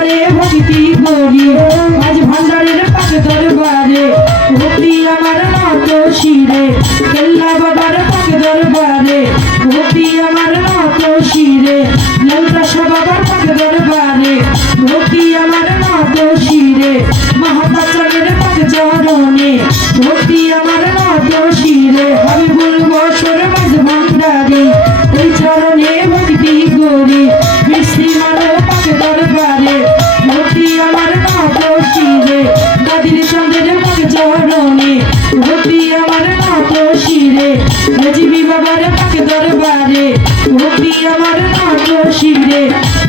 দরবারে ভক্তি করি আজ ভান্ডারের পাক দরবারে ভক্তি আমার নত শিরে কেল্লা বাবার পাক দরবারে ভক্তি আমার নত শিরে লঙ্কা বাবার পাক দরবারে ভক্তি আমার নত শিরে মহাতাচারের পাক চরণে ভক্তি আমার নত শিরে হাবিবুল বসর মাঝ ভান্ডারি ওই চরণে ভক্তি করি মিষ্টি মারো পাক দরবারে ভক্তি আমার নত শিরে কাদির চন্দ্রের পাক চরণে ভক্তি আমার নত শিরে নজিবি বাবার পাক দরবারে ভক্তি আমার নত শিরে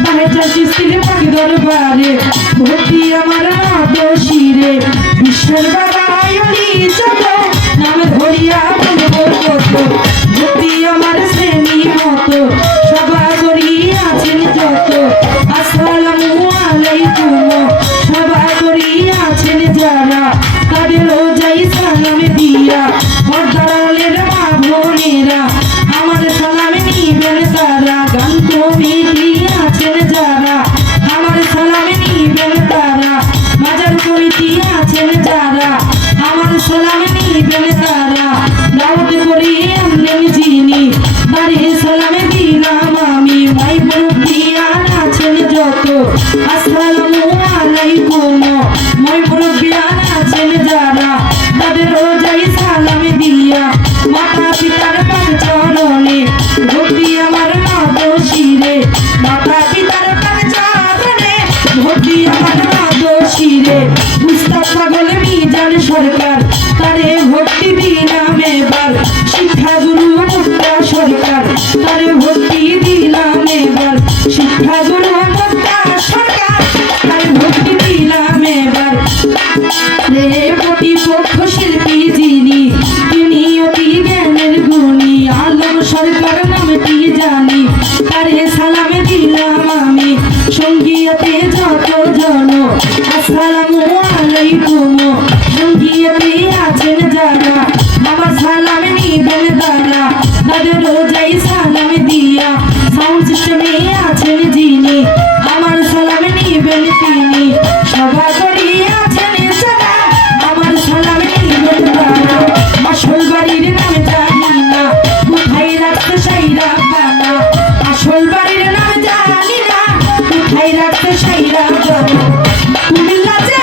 বাহেচার চিস্তির পাক দরবারে ভক্তি আমার নত শিরে বিশ্বের বাবা আয়নি চত নাম ধরিয়া বলবো কত ভক্তি আমার শ্রেণী মতো সভা করিয়াছেন যত আসসালামু আলাইকুম সভা করিয়াছেন যারা তাদেরও যাই সালাম দিয়া মর্দারের মা বোনেরা আমার সালাম নিবেন তারা গান কমিটিয়াছেন যারা আমার সালাম নিবেন তারা বাজার কমিটিয়াছেন যারা আমার সালাম নিবেন তারা দাওয়াত করি আনলেন যিনি তারে সালাম দিলাম আমি মাই মুরব্বিয়ান আছেন যত আসসালামু আলাইকুম মাই মুরব্বিয়ান আছেন যারা তাদেরও যাই সালাম দিয়া মাতা পিতার পাক চরণে ভক্তি আমার নত শিরে মাতা পিতার পাক চরণে ভক্তি আমার নত শিরে মুস্তাফা বলে মিজান সরকার তারে ভক্তি দিলাম এবার শিক্ষা গুরু মুক্তা সরকার তারে ভক্তি দিলাম এবার শিক্ষা গুরু মুক্তা সরকার তারে ভক্তি দিলাম এবার রে প্রতিপক্ষ শিল্পী যিনি তিনি অতি জ্ঞানের গুণী আলম সরকার নামটি জানি তারে সালাম দিলাম আমি সঙ্গীতে যত জন আসসালামু আলাইকুম সঙ্গীতে আছেন যারা আমার সালাম নিবেন তারা তাদেরও যাই সালাম দিয়া সাউন্ড সিস্টেমে আছেন যিনি আমার সালাম নিবেন তিনি সভা করিয়াছেন যারা আমার সালাম নিবেন তারা আসল বাড়ির নাম জানি না কোথায় রাখতে সাইরা খানা আসল বাড়ির নাম জানি না কোথায় রাখতে সাইরা খানা কুমিল্লা যে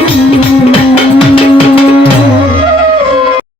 Oh,